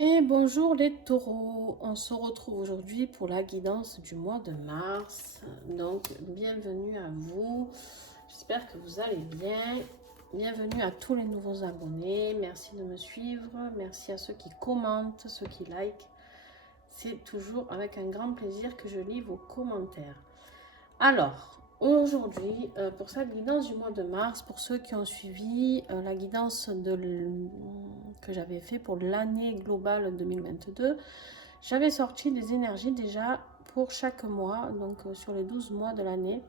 Et bonjour les taureaux, on se retrouve aujourd'hui pour la guidance du mois de mars. Donc bienvenue à vous, j'espère que vous allez bien. Bienvenue à tous les nouveaux abonnés, merci de me suivre, merci à ceux qui commentent, ceux qui likent. C'est toujours avec un grand plaisir que je lis vos commentaires. Alors, aujourd'hui, pour cette guidance du mois de mars, pour ceux qui ont suivi la guidance que j'avais fait pour l'année globale 2022, j'avais sorti des énergies déjà pour chaque mois, donc sur les 12 mois de l'année.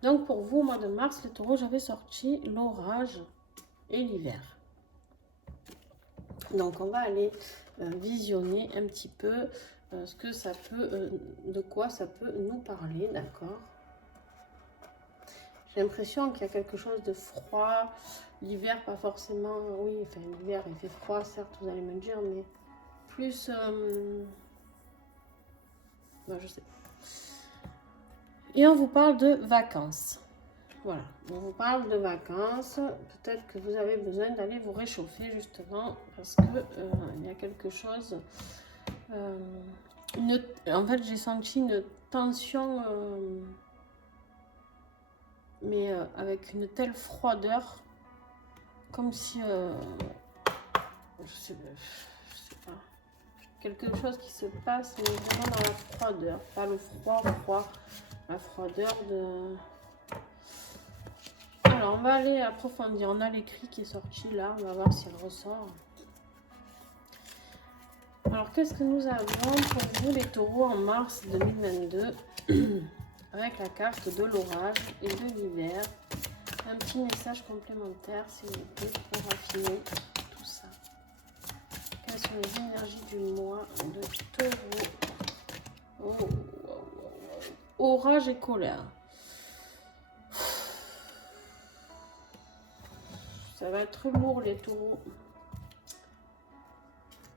Donc pour vous, au mois de mars, les taureaux, j'avais sorti l'orage et l'hiver. Donc on va aller visionner un petit peu ce que ça peut, de quoi ça peut nous parler, d'accord? J'ai l'impression qu'il y a quelque chose de froid. L'hiver, pas forcément. Oui, enfin, l'hiver, il fait froid, certes, vous allez me dire, mais plus. Ben, je sais. Et on vous parle de vacances. Voilà, on vous parle de vacances. Peut-être que vous avez besoin d'aller vous réchauffer, justement, parce que il y a quelque chose. euh, en fait, j'ai senti une tension, mais avec une telle froideur, comme si je sais pas, quelque chose qui se passe, mais vraiment dans la froideur, pas le froid, la froideur de... Alors, on va aller approfondir, on a l'écrit qui est sorti là, on va voir si elle ressort. Alors, qu'est-ce que nous avons pour vous les taureaux en mars 2022 avec la carte de l'orage et de l'hiver? Un petit message complémentaire, s'il vous plaît, pour affiner tout ça. Quelles sont les énergies du mois de taureau? Oh, oh, oh, oh. Orage et colère. Ça va être lourd les taureaux.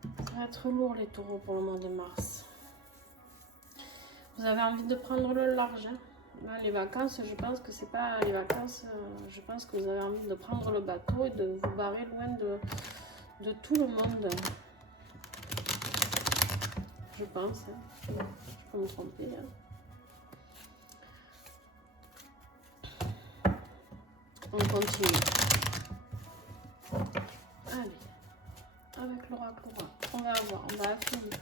Ça va être lourd les taureaux pour le mois de mars. Vous avez envie de prendre le large. Hein. Là, les vacances, je pense que c'est pas les vacances. Je pense que vous avez envie de prendre le bateau et de vous barrer loin de tout le monde. Je pense. Hein. Je peux me tromper. Hein. On continue. Allez. Avec l'oracle, on va avoir, on va affiner.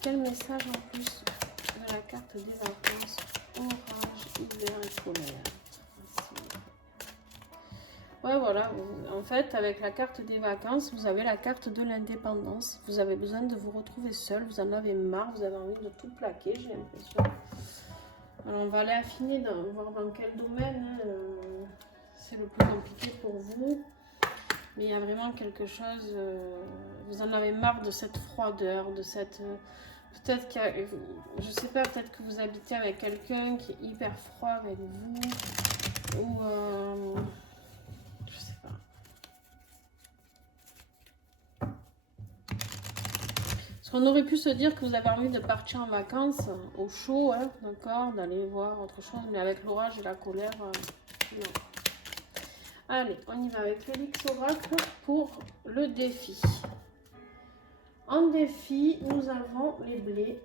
Quel message en plus de la carte des vacances? Orage, hiver et colère. Ouais, voilà. En fait, avec la carte des vacances, vous avez la carte de l'indépendance. Vous avez besoin de vous retrouver seul. Vous en avez marre. Vous avez envie de tout plaquer, j'ai l'impression. Alors, on va aller affiner, voir dans quel domaine c'est le plus compliqué pour vous. Mais il y a vraiment quelque chose, vous en avez marre de cette froideur, de cette... peut-être qu'il y a, je sais pas, peut-être que vous habitez avec quelqu'un qui est hyper froid avec vous, ou... je sais pas. Parce qu'on aurait pu se dire que vous avez envie de partir en vacances, au chaud, hein, d'accord, d'aller voir autre chose, mais avec l'orage et la colère, non. Allez, on y va avec l'Élix Oracle pour le défi. En défi, nous avons les blés.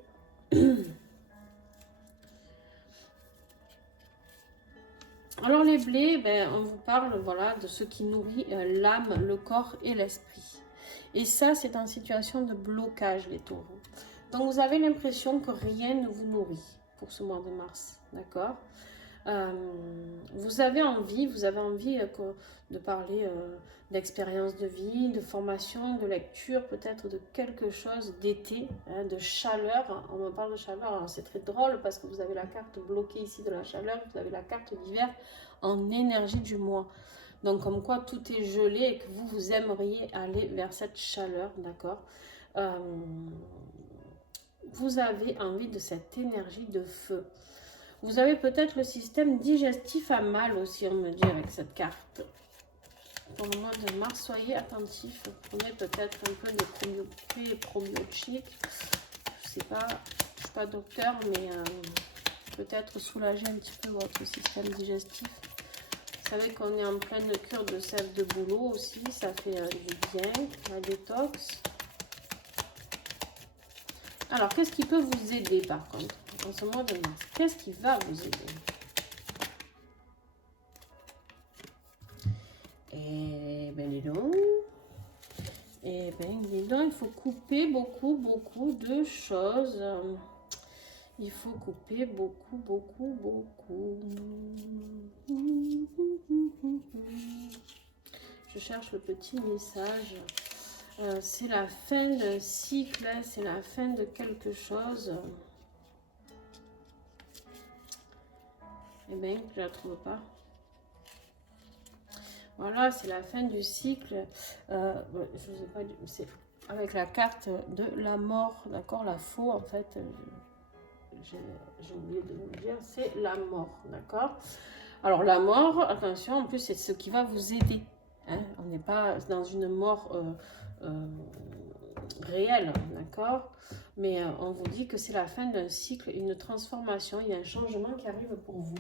Alors les blés, ben, on vous parle voilà, de ce qui nourrit l'âme, le corps et l'esprit. Et ça, c'est en situation de blocage, les taureaux. Donc vous avez l'impression que rien ne vous nourrit pour ce mois de mars, d'accord? Vous avez envie de parler d'expérience de vie, de formation, de lecture, peut-être de quelque chose d'été, hein, de chaleur. On me parle de chaleur, c'est très drôle parce que vous avez la carte bloquée ici de la chaleur, vous avez la carte d'hiver en énergie du mois. Donc comme quoi tout est gelé et que vous aimeriez aller vers cette chaleur, d'accord? Vous avez envie de cette énergie de feu. Vous avez peut-être le système digestif à mal aussi, on me dit, avec cette carte. Pour le mois de mars, soyez attentifs. Prenez peut-être un peu de probiotiques. Je ne sais pas, je ne suis pas docteur, mais peut-être soulager un petit peu votre système digestif. Vous savez qu'on est en pleine cure de sève de bouleau aussi, ça fait du bien, la détox. Alors, qu'est-ce qui peut vous aider par contre en ce mois de mars? Qu'est-ce qui va vous aider? Eh bien, dis donc. Eh bien, dis donc, il faut couper beaucoup de choses. Il faut couper beaucoup. Je cherche le petit message. C'est la fin d'un cycle, c'est la fin de quelque chose. Eh bien, je ne la trouve pas. Voilà, c'est la fin du cycle. Je ne sais pas, c'est avec la carte de la mort, d'accord? La faux, en fait, j'ai oublié de vous le dire, c'est la mort, d'accord? Alors, la mort, attention, en plus, c'est ce qui va vous aider. Hein? On n'est pas dans une mort réelle, d'accord? Mais on vous dit que c'est la fin d'un cycle, une transformation, il y a un changement qui arrive pour vous.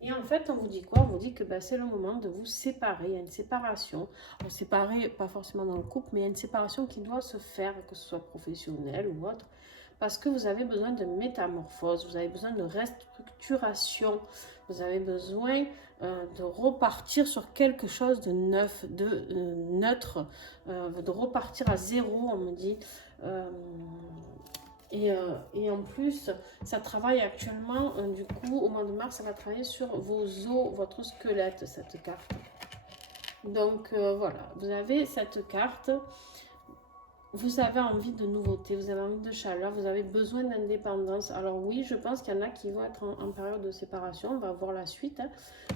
Et en fait, on vous dit quoi? On vous dit que c'est le moment de vous séparer. Il y a une séparation. On séparer, pas forcément dans le couple, mais il y a une séparation qui doit se faire, que ce soit professionnelle ou autre, parce que vous avez besoin de métamorphose, vous avez besoin de restructuration, vous avez besoin de repartir sur quelque chose de neuf, de neutre, de repartir à zéro, on me dit. Et en plus, ça travaille actuellement, du coup, au mois de mars, ça va travailler sur vos os, votre squelette, cette carte. Donc, voilà, vous avez cette carte. Vous avez envie de nouveauté, vous avez envie de chaleur, vous avez besoin d'indépendance. Alors oui, je pense qu'il y en a qui vont être en période de séparation, on va voir la suite. Hein,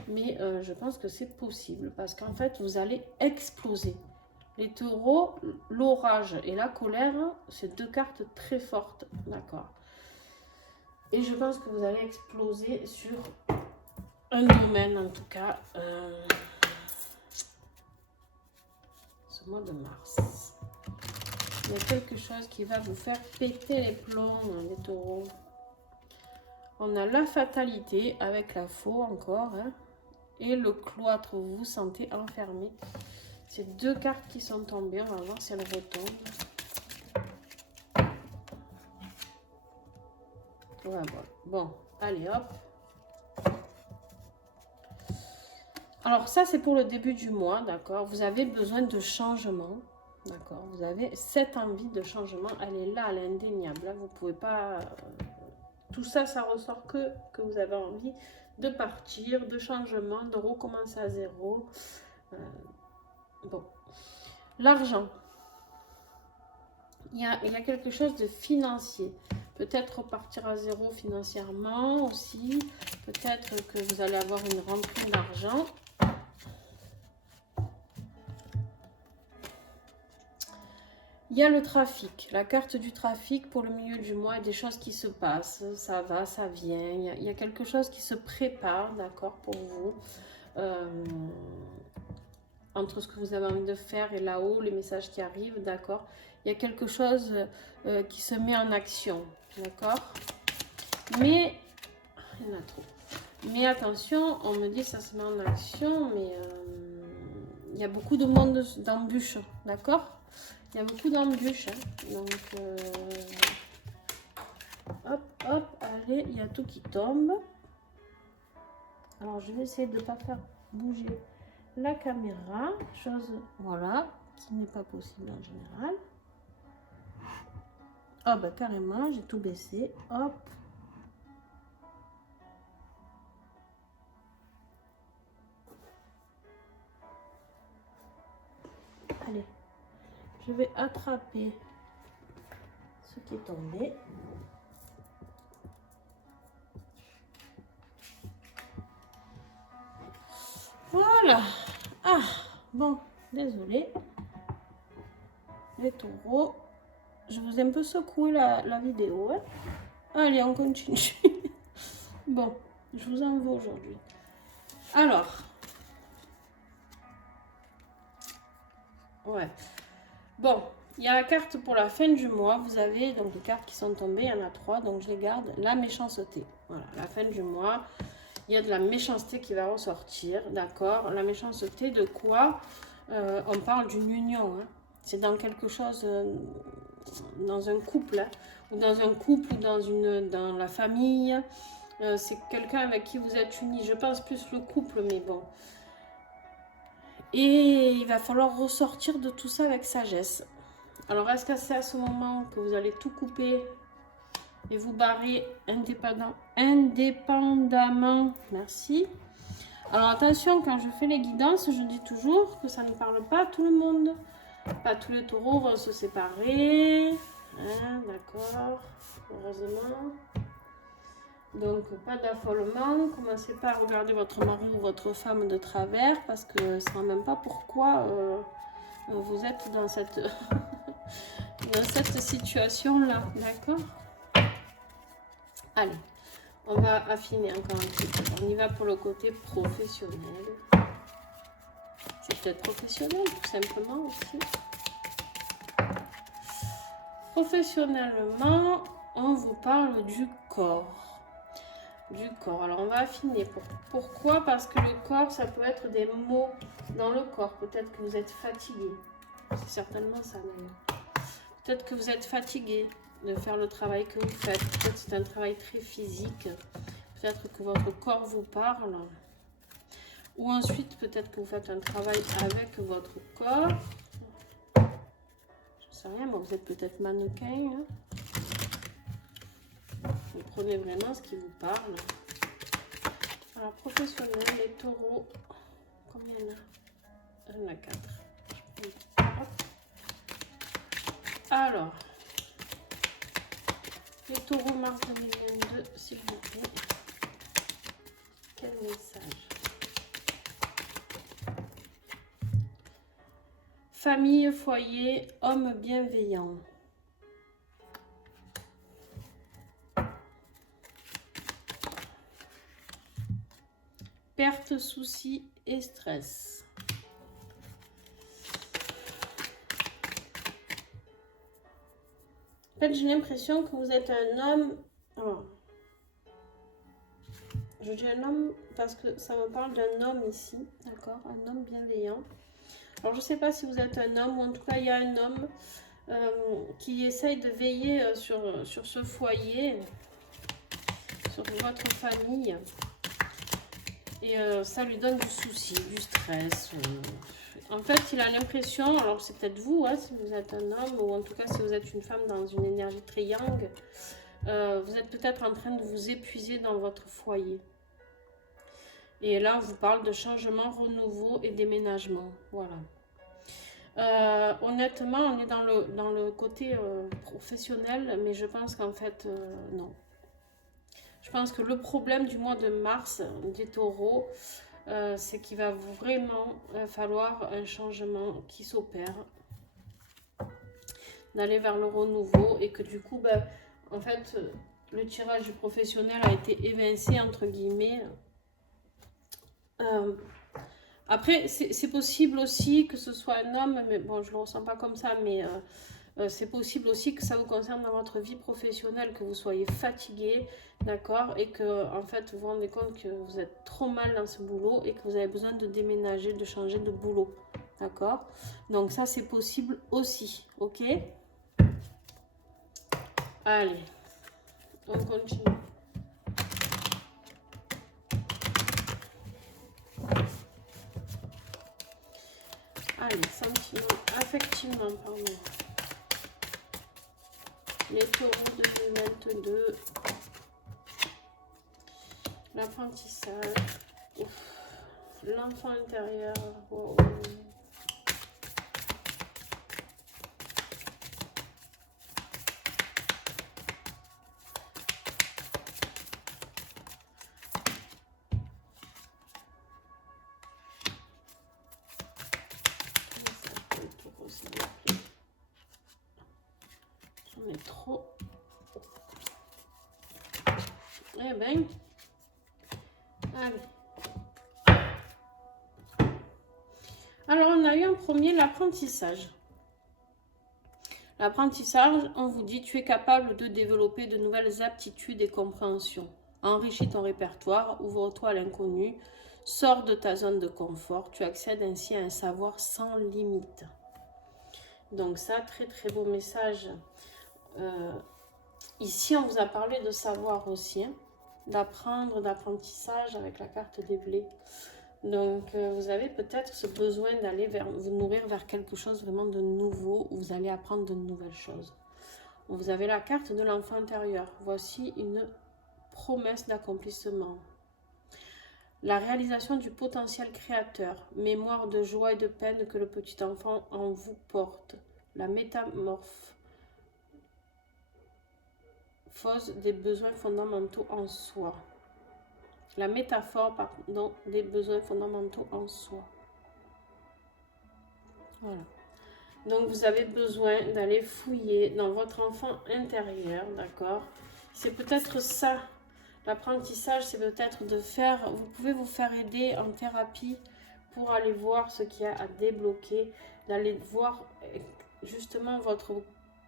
mais je pense que c'est possible parce qu'en fait, vous allez exploser. Les taureaux, l'orage et la colère, c'est deux cartes très fortes, d'accord. Et je pense que vous allez exploser sur un domaine, en tout cas, ce mois de mars. Il y a quelque chose qui va vous faire péter les plombs, les taureaux. On a la fatalité avec la faux encore, hein, et le cloître, vous vous sentez enfermé. C'est deux cartes qui sont tombées, on va voir si elles retombent. Voilà, bon, allez hop. Alors ça c'est pour le début du mois, d'accord. Vous avez besoin de changement, d'accord. Vous avez cette envie de changement, elle est là, elle est indéniable. Là, vous pouvez pas... tout ça, ça ressort que vous avez envie de partir, de changement, de recommencer à zéro. Bon. L'argent. Il y a quelque chose de financier. Peut-être repartir à zéro financièrement aussi. Peut-être que vous allez avoir une rentrée d'argent. Il y a le trafic, la carte du trafic pour le milieu du mois, des choses qui se passent, ça va, ça vient. Il y a quelque chose qui se prépare, d'accord, pour vous. Entre ce que vous avez envie de faire et là-haut, les messages qui arrivent, d'accord. Il y a quelque chose qui se met en action, d'accord. Mais, il y en a trop. Mais attention, on me dit ça se met en action, mais il y a beaucoup de monde d'embûches, d'accord. Il y a beaucoup d'embûches, hein. Donc, hop, hop, allez, il y a tout qui tombe. Alors, je vais essayer de ne pas faire bouger la caméra, chose, voilà, qui n'est pas possible en général. Oh, bah carrément, j'ai tout baissé, hop. Allez, je vais attraper ce qui est tombé. Voilà. Ah, bon, désolé. Les taureaux. Je vous ai un peu secoué la vidéo. Hein. Allez, on continue. Bon, je vous en veux aujourd'hui. Alors. Ouais. Bon, il y a la carte pour la fin du mois. Vous avez donc les cartes qui sont tombées. Il y en a 3, donc je les garde. La méchanceté. Voilà, la fin du mois. Il y a de la méchanceté qui va ressortir, d'accord. La méchanceté de quoi on parle d'une union, hein. C'est dans quelque chose dans un couple, hein, ou dans un couple, ou dans la famille. C'est quelqu'un avec qui vous êtes unis. Je pense plus le couple, mais bon. Et il va falloir ressortir de tout ça avec sagesse. Alors, est-ce que c'est à ce moment que vous allez tout couper et vous barrer indépendamment? Merci. Alors, attention, quand je fais les guidances, je dis toujours que ça ne parle pas à tout le monde. Pas tous les taureaux vont se séparer. Hein, d'accord. Heureusement. Donc, pas d'affolement. Commencez pas à regarder votre mari ou votre femme de travers parce que ça ne sait même pas pourquoi vous êtes dans cette, dans cette situation-là. D'accord? Allez, on va affiner encore un petit peu. On y va pour le côté professionnel. C'est peut-être professionnel, tout simplement aussi. Professionnellement, on vous parle du corps. Du corps. Alors, on va affiner. Pourquoi? Parce que le corps, ça peut être des maux dans le corps. Peut-être que vous êtes fatigué. C'est certainement ça, d'ailleurs. Peut-être que vous êtes fatigué de faire le travail que vous faites. Peut-être que c'est un travail très physique. Peut-être que votre corps vous parle. Ou ensuite, peut-être que vous faites un travail avec votre corps. Je ne sais rien, moi, vous êtes peut-être mannequin. Hein. Vous prenez vraiment ce qui vous parle. Alors, professionnel, les taureaux, combien il y en a? Il y en a 4. Alors, les taureaux mars 2022, s'il vous plaît. Quel message? Famille, foyer, homme bienveillant. Perte, soucis et stress. En fait, j'ai l'impression que vous êtes un homme... Oh. Je dis un homme parce que ça me parle d'un homme ici, d'accord? Un homme bienveillant. Alors, je ne sais pas si vous êtes un homme, ou en tout cas, il y a un homme qui essaye de veiller sur ce foyer, sur votre famille. Et ça lui donne du souci, du stress. En fait, il a l'impression, alors c'est peut-être vous, hein, si vous êtes un homme, ou en tout cas si vous êtes une femme dans une énergie très yang, vous êtes peut-être en train de vous épuiser dans votre foyer. Et là, on vous parle de changement, renouveau et déménagement. Voilà. Honnêtement, on est dans le côté professionnel, mais je pense qu'en fait, non. Je pense que le problème du mois de mars des taureaux, c'est qu'il va vraiment falloir un changement qui s'opère, d'aller vers le renouveau, et que du coup, ben, en fait, le tirage du professionnel a été évincé, entre guillemets. Après, c'est possible aussi que ce soit un homme, mais bon, je ne le ressens pas comme ça, mais c'est possible aussi que ça vous concerne dans votre vie professionnelle, que vous soyez fatigué, d'accord, et que en fait vous vous rendez compte que vous êtes trop mal dans ce boulot et que vous avez besoin de déménager, de changer de boulot, d'accord. Donc ça, c'est possible aussi, ok. Allez, on continue. Allez, sentiment, affectivement, pardon. Les taureaux 2022. L'apprentissage. L'enfant intérieur. Wow. J'en ai trop. Eh ben. Allez. Alors, on a eu en premier l'apprentissage. L'apprentissage, on vous dit, tu es capable de développer de nouvelles aptitudes et compréhensions. Enrichis ton répertoire, ouvre-toi à l'inconnu, sors de ta zone de confort, tu accèdes ainsi à un savoir sans limite. Donc ça, très très beau message. Ici, on vous a parlé de savoir aussi, hein, d'apprendre, d'apprentissage avec la carte des blés. Donc, vous avez peut-être ce besoin d'aller vous nourrir vers quelque chose vraiment de nouveau, où vous allez apprendre de nouvelles choses. Vous avez la carte de l'enfant intérieur. Voici une promesse d'accomplissement. La réalisation du potentiel créateur, mémoire de joie et de peine que le petit enfant en vous porte. La métamorphose des besoins fondamentaux en soi. La métaphore, pardon, des besoins fondamentaux en soi. Voilà. Donc, vous avez besoin d'aller fouiller dans votre enfant intérieur, d'accord? C'est peut-être ça. L'apprentissage, c'est peut-être de faire... Vous pouvez vous faire aider en thérapie pour aller voir ce qu'il y a à débloquer, d'aller voir justement votre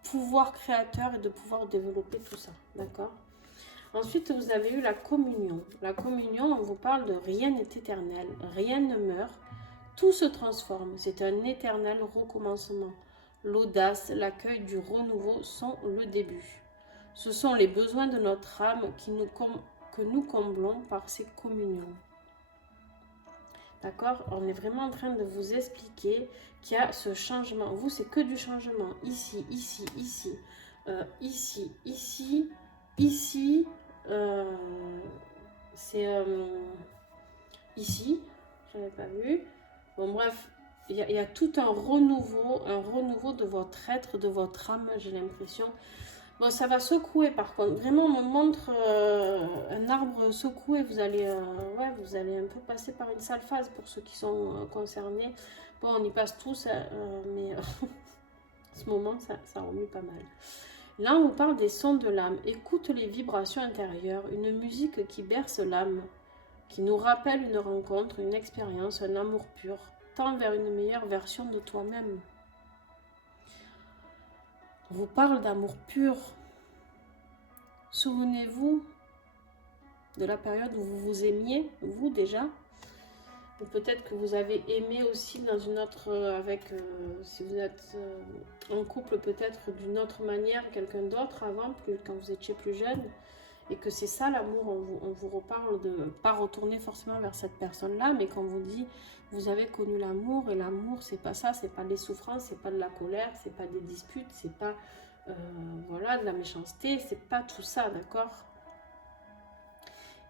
pouvoir créateur et de pouvoir développer tout ça, d'accord? Ensuite, vous avez eu la communion. La communion, on vous parle de rien n'est éternel, rien ne meurt, tout se transforme. C'est un éternel recommencement. L'audace, l'accueil du renouveau sont le début. Ce sont les besoins de notre âme que nous comblons par ces communions. D'accord? On est vraiment en train de vous expliquer qu'il y a ce changement. Vous, c'est que du changement. Ici, ici, ici, ici, ici, ici. C'est ici. Je n'avais pas vu. Bon, bref. Il y a tout un renouveau de votre être, de votre âme, j'ai l'impression. Bon, ça va secouer par contre. Vraiment, on me montre un arbre secoué. Vous allez un peu passer par une sale phase pour ceux qui sont concernés. Bon, on y passe tous, mais en ce moment, ça remue pas mal. Là, on vous parle des sons de l'âme. Écoute les vibrations intérieures, une musique qui berce l'âme, qui nous rappelle une rencontre, une expérience, un amour pur. Tend vers une meilleure version de toi-même. On vous parle d'amour pur. Souvenez-vous de la période où vous vous aimiez, vous déjà. Ou peut-être que vous avez aimé aussi dans une autre, si vous êtes en couple peut-être d'une autre manière, quelqu'un d'autre avant, quand vous étiez plus jeune. Et que c'est ça l'amour, on vous reparle de pas retourner forcément vers cette personne-là, mais quand vous dit, vous avez connu l'amour, et l'amour c'est pas ça, c'est pas des souffrances, c'est pas de la colère, c'est pas des disputes, c'est pas voilà, de la méchanceté, c'est pas tout ça, d'accord?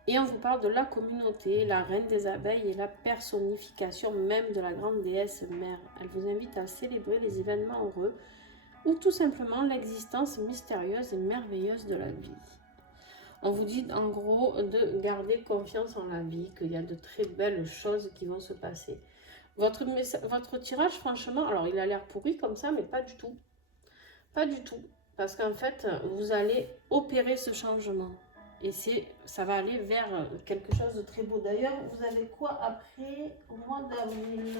Et on vous parle de la communauté, la reine des abeilles et la personnification même de la grande déesse mère. Elle vous invite à célébrer les événements heureux ou tout simplement l'existence mystérieuse et merveilleuse de la vie. On vous dit en gros de garder confiance en la vie, qu'il y a de très belles choses qui vont se passer. Votre tirage, franchement, alors il a l'air pourri comme ça, mais pas du tout. Pas du tout. Parce qu'en fait, vous allez opérer ce changement. Et ça va aller vers quelque chose de très beau. D'ailleurs, vous avez quoi après, au mois d'avril?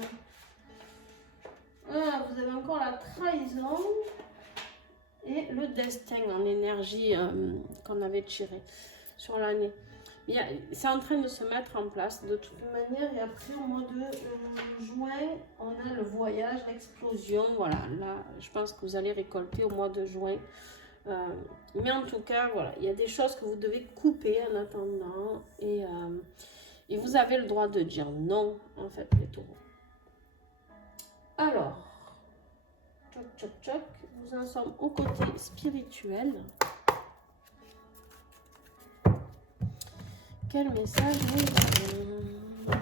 Vous avez encore la trahison. Et le destin en énergie qu'on avait tiré sur l'année. C'est en train de se mettre en place de toute manière. Et après, au mois de juin, on a le voyage, l'explosion. Voilà, là, je pense que vous allez récolter au mois de juin. Mais en tout cas, voilà, il y a des choses que vous devez couper en attendant. Et vous avez le droit de dire non, en fait, les taureaux. Alors, tchoc, tchoc, tchoc. Nous en sommes au côté spirituel. Quel message nous avons?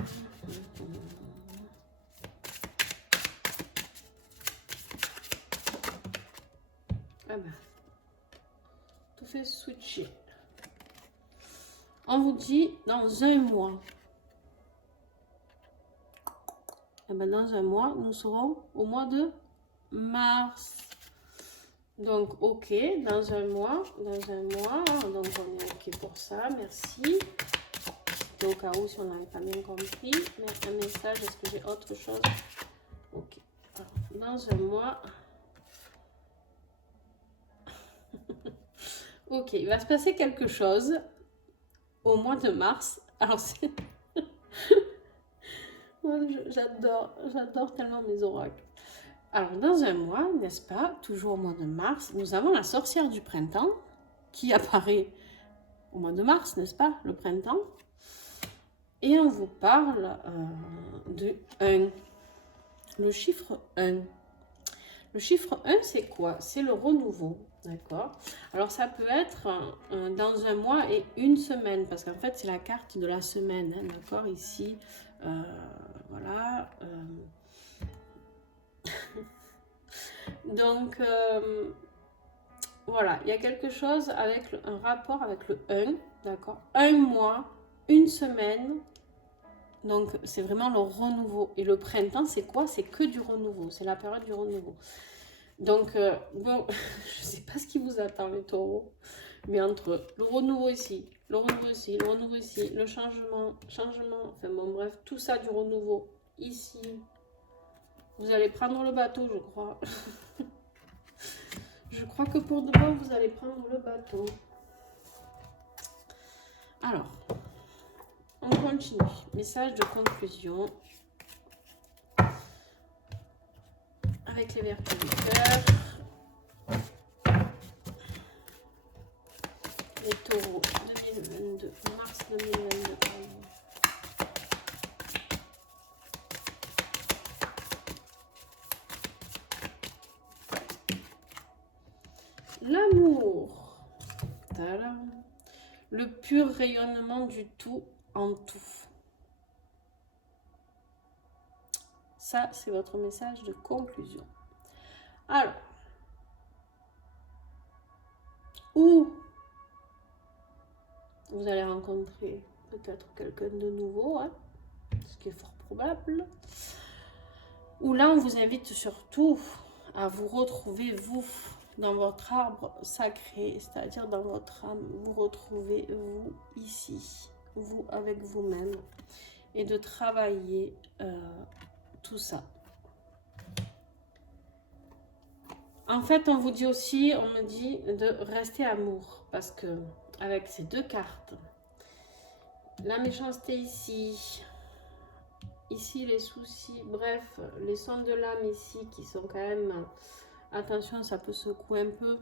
Ah ben, tout fait switcher. On vous dit dans un mois. Ah ben, dans un mois, nous serons au mois de mars. Donc, ok, dans un mois, donc on est ok pour ça, merci. Au cas où, si on n'avait pas bien compris, mais un message, est-ce que j'ai autre chose? Ok, alors, dans un mois, ok, il va se passer quelque chose au mois de mars. Alors, c'est... j'adore tellement mes oracles. Alors, dans un mois, n'est-ce pas, toujours au mois de mars, nous avons la sorcière du printemps qui apparaît au mois de mars, n'est-ce pas, le printemps. Et on vous parle de 1, le chiffre 1. Le chiffre 1, c'est quoi? C'est le renouveau, d'accord? Alors, ça peut être dans un mois et une semaine, parce qu'en fait, c'est la carte de la semaine, hein, d'accord? Ici, voilà. Donc, voilà, il y a quelque chose avec un rapport avec le 1, d'accord? Un mois, une semaine. Donc, c'est vraiment le renouveau. Et le printemps, c'est quoi? C'est que du renouveau. C'est la période du renouveau. Donc, bon, je ne sais pas ce qui vous attend, les taureaux. Mais entre le renouveau ici, le renouveau ici, le renouveau ici, le changement, enfin bon, bref, tout ça du renouveau ici. Vous allez prendre le bateau, je crois. Je crois que pour de bon, vous allez prendre le bateau. Alors, on continue. Message de conclusion. Avec les vertus du cœur. Les taureaux 2022. Mars 2022. L'amour. Le pur rayonnement du tout en tout. Ça, c'est votre message de conclusion. Alors, où vous allez rencontrer peut-être quelqu'un de nouveau, hein, ce qui est fort probable. Où là, on vous invite surtout à vous retrouver, vous, dans votre arbre sacré, c'est-à-dire dans votre âme. Vous retrouvez, vous, ici, vous avec vous-même, et de travailler tout ça. En fait, on vous dit aussi, on me dit de rester amour, parce que avec ces deux cartes, la méchanceté ici, ici les soucis, bref, les sons de l'âme ici qui sont quand même, attention, ça peut secouer un peu.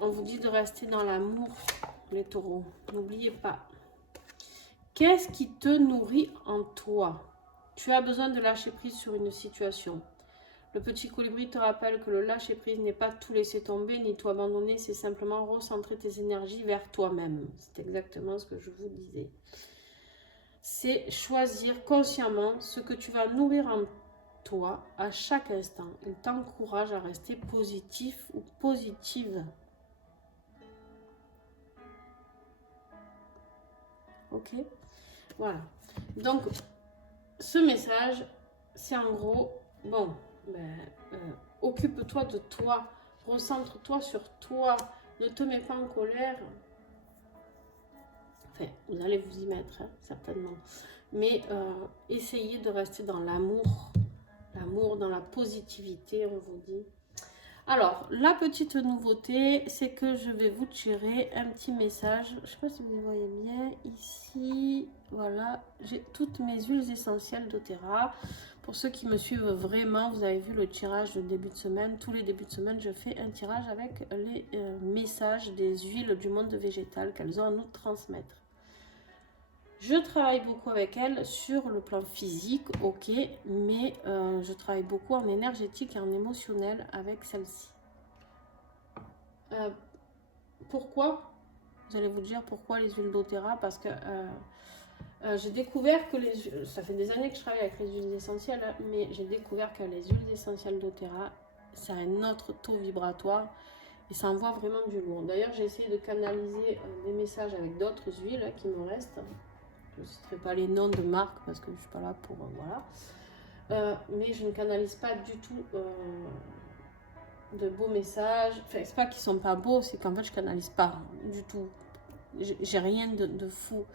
On vous dit de rester dans l'amour, les taureaux, n'oubliez pas. Qu'est-ce qui te nourrit en toi? Tu as besoin de lâcher prise sur une situation. Le petit colibri te rappelle que le lâcher prise n'est pas tout laisser tomber, ni tout abandonner, c'est simplement recentrer tes énergies vers toi-même. C'est exactement ce que je vous disais. C'est choisir consciemment ce que tu vas nourrir en toi à chaque instant. Il t'encourage à rester positif ou positive. Ok? Voilà. Donc, ce message, c'est en gros, bon, occupe-toi de toi, recentre-toi sur toi, ne te mets pas en colère. Enfin, vous allez vous y mettre, hein, certainement. Mais essayez de rester dans l'amour, dans la positivité, on vous dit. Alors, la petite nouveauté, c'est que je vais vous tirer un petit message. Je ne sais pas si vous voyez bien. Ici, voilà, j'ai toutes mes huiles essentielles d'Oterra. Pour ceux qui me suivent vraiment, vous avez vu le tirage de début de semaine. Tous les débuts de semaine, je fais un tirage avec les messages des huiles du monde végétal qu'elles ont à nous transmettre. Je travaille beaucoup avec elles sur le plan physique, ok, mais je travaille beaucoup en énergétique et en émotionnel avec celle-ci. Pourquoi? Vous allez vous dire pourquoi les huiles d'Oterra? Parce que j'ai découvert que ça fait des années que je travaille avec les huiles essentielles, hein, mais j'ai découvert que les huiles essentielles d'Oterra, c'est un autre taux vibratoire et ça envoie vraiment du lourd. D'ailleurs, j'ai essayé de canaliser des messages avec d'autres huiles qui me restent. Je ne citerai pas les noms de marques parce que je ne suis pas là pour... voilà. Mais je ne canalise pas du tout de beaux messages. Enfin, c'est pas qu'ils sont pas beaux, c'est qu'en fait, je ne canalise pas du tout. J'ai rien de fou.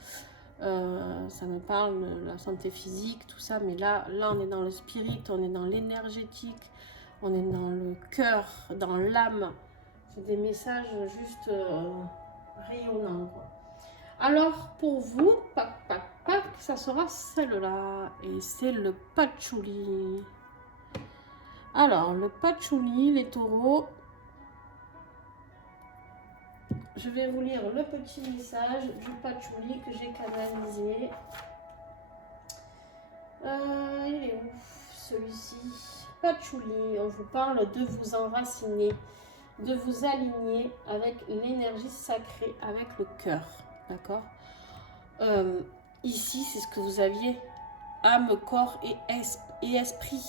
Ça me parle de la santé physique, tout ça. Mais là, on est dans le spirit, on est dans l'énergétique, on est dans le cœur, dans l'âme. C'est des messages juste rayonnants, quoi. Alors, pour vous, ça sera celle-là. Et c'est le patchouli. Alors, le patchouli, les taureaux. Je vais vous lire le petit message du patchouli que j'ai canalisé. Il est où celui-ci? Patchouli, on vous parle de vous enraciner, de vous aligner avec l'énergie sacrée, avec le cœur. D'accord? Ici, c'est ce que vous aviez, âme, corps et esprit.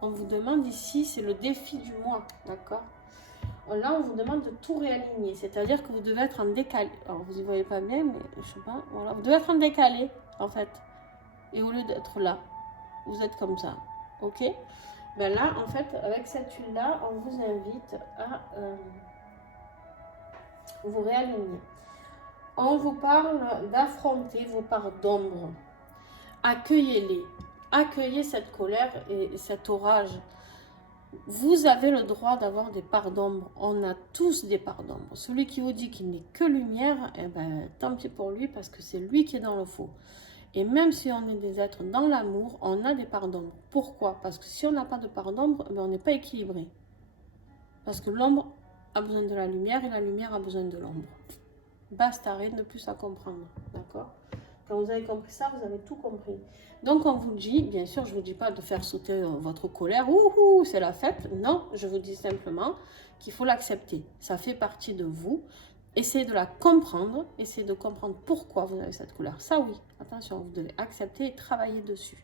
On vous demande ici, c'est le défi du mois. D'accord? Là, on vous demande de tout réaligner, c'est-à-dire que vous devez être en décalé. Alors, vous ne voyez pas bien, mais je sais pas. Voilà, vous devez être en décalé, en fait. Et au lieu d'être là, vous êtes comme ça. Ok? Ben là, en fait, avec cette huile-là, on vous invite à vous réaligner. On vous parle d'affronter vos parts d'ombre. Accueillez-les. Accueillez cette colère et cet orage. Vous avez le droit d'avoir des parts d'ombre. On a tous des parts d'ombre. Celui qui vous dit qu'il n'est que lumière, eh ben, tant pis pour lui parce que c'est lui qui est dans le faux. Et même si on est des êtres dans l'amour, on a des parts d'ombre. Pourquoi? Parce que si on n'a pas de part d'ombre, eh ben, on n'est pas équilibré. Parce que l'ombre a besoin de la lumière et la lumière a besoin de l'ombre. Basta, rien de plus à comprendre. D'accord? Quand vous avez compris ça, vous avez tout compris. Donc, on vous dit, bien sûr, je ne vous dis pas de faire sauter votre colère. Ouhou, c'est la fête. Non, je vous dis simplement qu'il faut l'accepter. Ça fait partie de vous. Essayez de la comprendre. Essayez de comprendre pourquoi vous avez cette colère. Ça, oui. Attention, vous devez accepter et travailler dessus.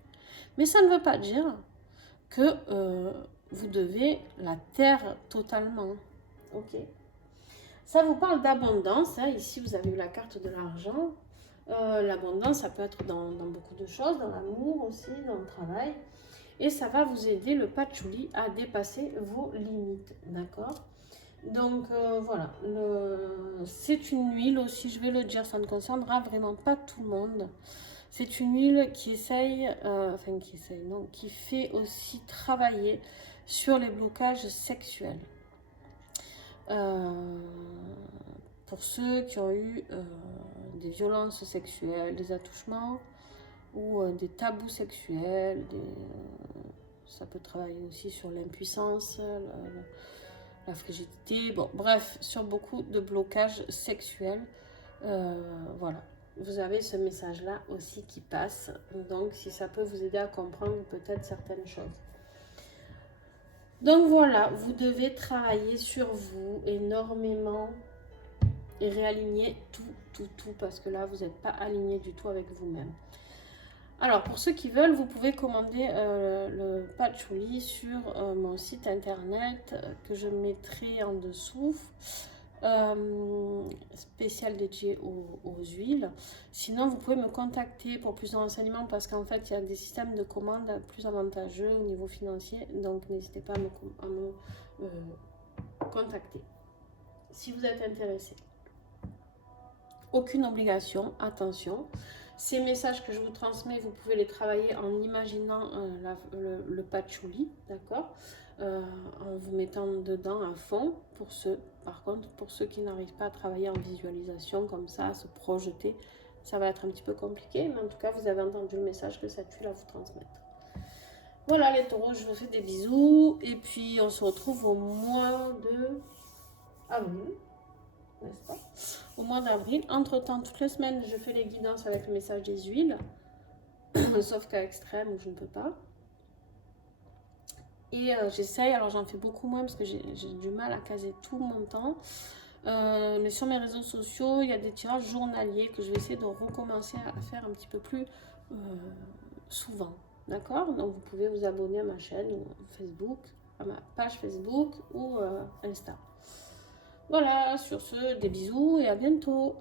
Mais ça ne veut pas dire que vous devez la taire totalement. Ok? Ça vous parle d'abondance. Hein. Ici, vous avez eu la carte de l'argent. L'abondance, ça peut être dans beaucoup de choses, dans l'amour aussi, dans le travail. Et ça va vous aider, le patchouli, à dépasser vos limites. D'accord? Donc, voilà. C'est une huile aussi, je vais le dire, ça ne concernera vraiment pas tout le monde. C'est une huile qui qui fait aussi travailler sur les blocages sexuels. Pour ceux qui ont eu des violences sexuelles, des attouchements ou des tabous sexuels, ça peut travailler aussi sur l'impuissance, la frigidité, bon bref, sur beaucoup de blocages sexuels. Voilà, vous avez ce message-là aussi qui passe, donc si ça peut vous aider à comprendre peut-être certaines choses. Donc voilà, vous devez travailler sur vous énormément et réaligner tout, parce que là, vous n'êtes pas aligné du tout avec vous-même. Alors, pour ceux qui veulent, vous pouvez commander le patchouli sur mon site internet que je mettrai en dessous, spécial dédié aux huiles. Sinon, vous pouvez me contacter pour plus de renseignements parce qu'en fait, il y a des systèmes de commande plus avantageux au niveau financier. Donc, n'hésitez pas à me contacter si vous êtes intéressé. Aucune obligation, attention. Ces messages que je vous transmets, vous pouvez les travailler en imaginant le patchouli, d'accord, en vous mettant dedans à fond. Par contre, pour ceux qui n'arrivent pas à travailler en visualisation comme ça, à se projeter, ça va être un petit peu compliqué. Mais en tout cas, vous avez entendu le message que cette huile à vous transmettre. Voilà les taureaux, je vous fais des bisous. Et puis, on se retrouve au mois de avril. N'est-ce pas? Au mois d'avril. Entre-temps, toutes les semaines, je fais les guidances avec le message des huiles. Sauf qu'à extrême, où je ne peux pas. Et j'essaye, alors j'en fais beaucoup moins parce que j'ai du mal à caser tout mon temps. Mais sur mes réseaux sociaux, il y a des tirages journaliers que je vais essayer de recommencer à faire un petit peu plus souvent. D'accord? Donc vous pouvez vous abonner à ma chaîne Facebook, à ma page Facebook ou Insta. Voilà, sur ce, des bisous et à bientôt.